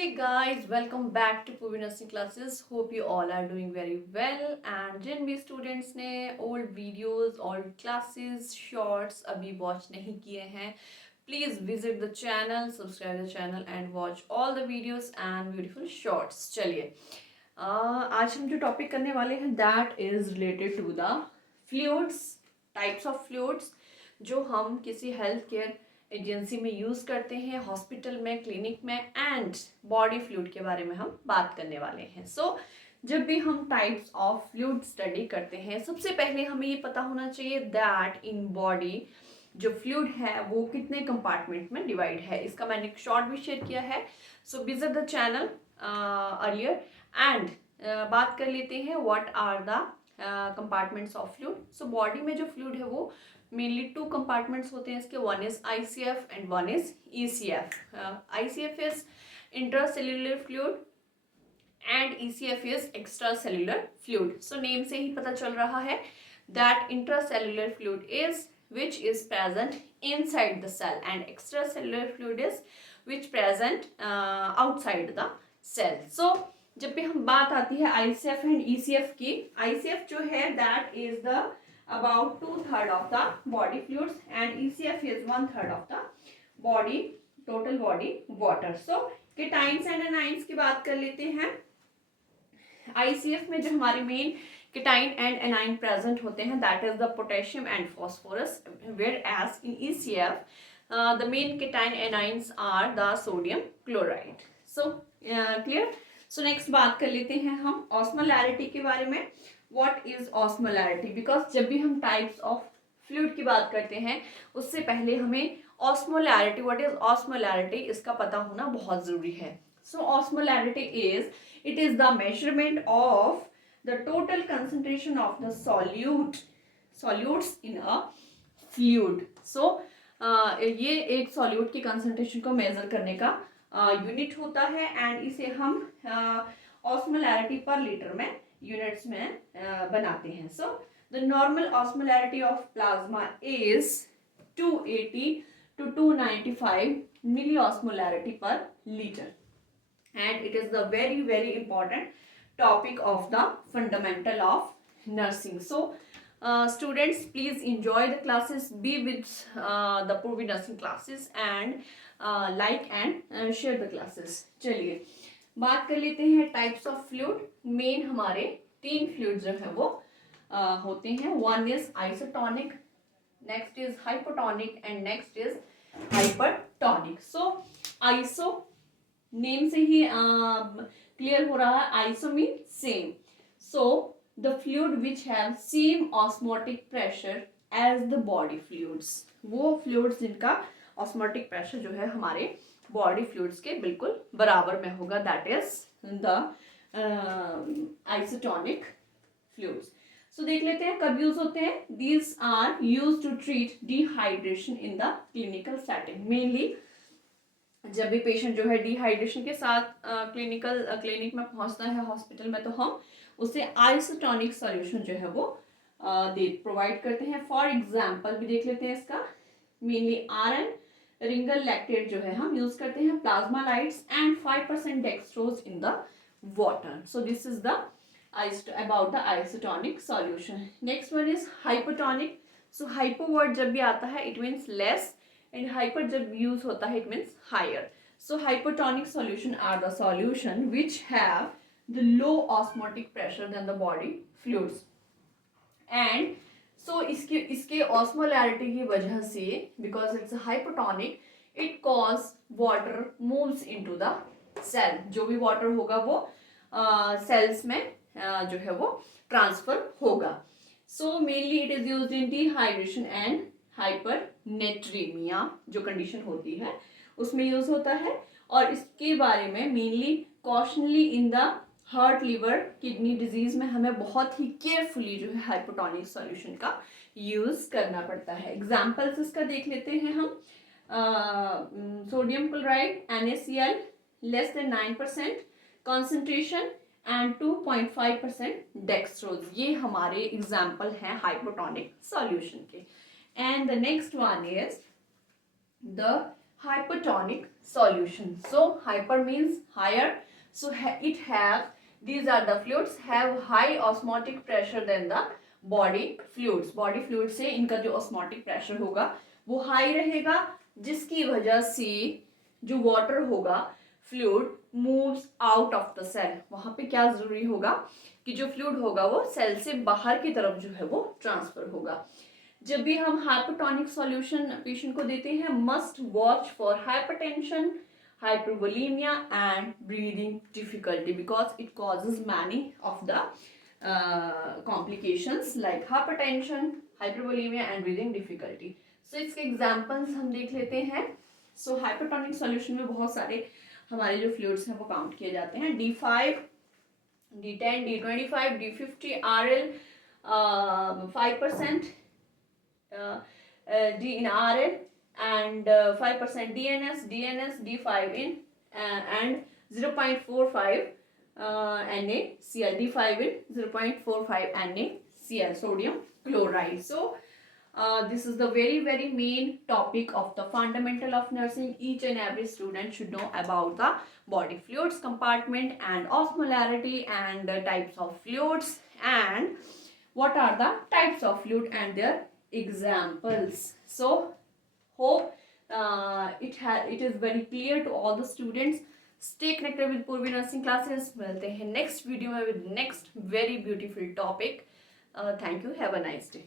Hey guys, welcome back to Purvi Nursing Classes. Hope you all are doing very well. And जिन भी students ने old videos old classes shorts अभी watch नहीं किए हैं, please visit the channel, subscribe the channel and watch all the videos and beautiful shorts. चलिए, आज हम जो टॉपिक करने वाले हैं that is related to the fluids, types of fluids जो हम किसी हेल्थ केयर एजेंसी में यूज़ करते हैं, हॉस्पिटल में, क्लिनिक में, एंड बॉडी फ्लूइड के बारे में हम बात करने वाले हैं. जब भी हम टाइप्स ऑफ फ्लूइड स्टडी करते हैं, सबसे पहले हमें ये पता होना चाहिए दैट इन बॉडी जो फ्लूइड है वो कितने कंपार्टमेंट में डिवाइड है. इसका मैंने एक शॉर्ट भी शेयर किया है. So visit the channel earlier and बात कर लेते हैं what are the compartments of fluid. So body में जो फ्लूइड है वो मेनली टू कंपार्टमेंट्स होते हैं इसके. One is ICF and one is ECF. ICF is intracellular fluid and ECF is extra cellular fluid. So name से ही पता चल रहा है that intracellular fluid is which is present inside the cell and extracellular fluid is which present outside the cell. So जब भी हम बात आती है ICF एंड ECF की, ICF जो है that is the about 2/3 of the body fluids and ECF is 1/3 of the body total body water. So cations and anions की बात कर लेते हैं. ICF में जो हमारे main cation and anion present होते हैं that is the potassium and phosphorus, whereas in ECF the main cation anions are the sodium chloride. So clear. So next बात कर लेते हैं हम ऑस्मोलैरिटी के बारे में. What is osmolarity? बिकॉज जब भी हम टाइप्स ऑफ फ्लूइड की बात करते हैं उससे पहले हमें ऑस्मोलैरिटी, व्हाट इज ऑस्मोलैरिटी, इसका पता होना बहुत जरूरी है. So osmolarity is, it is the measurement of the total concentration of the solutes in a fluid. So ये एक solute की concentration को measure करने का यूनिट होता है एंड इसे हम ऑस्मोलैरिटी पर लीटर में यूनिट्स में बनाते हैं. So the normal osmolarity of plasma is 280 to 295 milli osmolarity per litre. And it is the very important topic of the fundamental of nursing. So students, please enjoy the classes, be with the Purvi nursing classes and like and share the classes. चलिए बात कर लेते हैं types of fluid. Main हमारे तीन fluid जो है वो होते हैं. One is isotonic, next is hypotonic and next is hypertonic. So iso name से ही क्लियर हो रहा है. Iso mean same. So the fluid which have same osmotic pressure as the body fluids, वो फ्लूइड्स जिनका ऑस्मोटिक प्रेशर जो है हमारे बॉडी फ्लूइड्स के बिल्कुल बराबर में होगा, that is the isotonic fluids. So देख लेते हैं कब यूज होते हैं. These are use to treat dehydration in the clinical setting. Mainly जब भी पेशेंट जो है डिहाइड्रेशन के साथ क्लिनिक में पहुंचता है हॉस्पिटल में, तो हम उसे आइसोटोनिक सॉल्यूशन जो है वो प्रोवाइड करते हैं. फॉर एग्जांपल भी देख लेते हैं इसका. मेनली RN रिंगल लैक्टेट जो है हम यूज करते हैं, plasma lights and 5% dextrose in the water. So this is the about the isotonic solution. Next one is hypotonic. So hypo word जब भी आता है it means less and hyper जब use होता है it means higher. So hypotonic solution are the solution which have the low osmotic pressure than the body fluids. And so इसके osmolarity की वजह से, because it's a hypotonic, it cause water moves into the cell. जो भी water होगा वो cells में जो है वो transfer होगा. So mainly it is used in dehydration and हाइपरनेट्रीमिया जो कंडीशन होती है उसमें यूज होता है. और इसके बारे में mainly cautiously in the heart, liver, kidney disease में हमें बहुत ही केयरफुली जो है हाइपोटोनिक सॉल्यूशन का यूज करना पड़ता है. एग्जांपल्स इसका देख लेते हैं हम. Sodium chloride NaCl less than 9% concentration and 2.5% dextrose, ये हमारे एग्जाम्पल हैं हाइपोटोनिक सॉल्यूशन के. And the next one is the hypertonic solution. So hyper means higher. So it have, these are the fluids have high osmotic pressure than the body fluids. Body fluids से इनका जो osmotic pressure होगा वो high रहेगा, जिसकी वजह से जो water होगा fluid moves out of the cell. वहाँ पे क्या जरूरी होगा कि जो fluid होगा वो cell से बाहर की तरफ जो है वो transfer होगा. जब भी हम हाइपोटोनिक सॉल्यूशन पेशेंट को देते हैं, must watch for hypertension, hypervolemia and breathing difficulty because it causes many of the complications like hypertension, hypervolemia and breathing difficulty. So इसके examples हम देख लेते हैं. So hypertonic solution में बहुत सारे हमारे जो fluids हैं वो काउंट किए जाते हैं. D5, D10, D25, D50, RL 5%, D in RN and 5% DNS, D5 in and 0.45 NaCl, D5 in 0.45 NaCl, sodium chloride. So this is the very main topic of the fundamental of nursing. Each and every student should know about the body fluids compartment and osmolarity and types of fluids and what are the types of fluid and their examples. So hope it is very clear to all the students. Stay connected with Purvi Nursing classes. मिलते हैं next video में with next very beautiful topic. Thank you. Have a nice day.